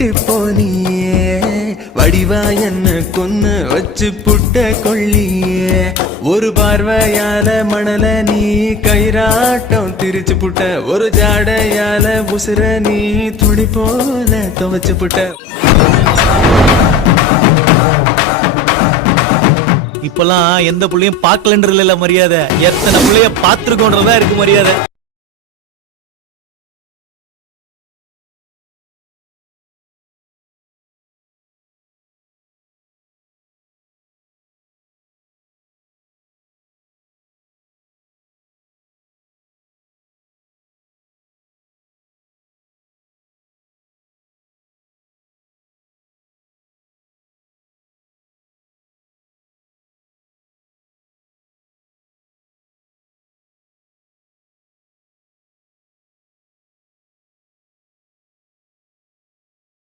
விட்டு போனியே, வடிவா என்ன கொன்னு வச்சு புட்ட கொள்ளியே. ஒரு பார்வையால மணல நீ கயிறாட்டம் திரிச்சு புட்ட, ஒரு ஜாடையால உசுர நீ துணி போல துவைச்சு புட்ட. இப்பெல்லாம் எந்த புள்ளையும் பார்க்கலன்றதுல இல்ல மரியாதை, எத்தனை புள்ளைய பார்த்திருக்கோன்றதா இருக்கு மரியாதை.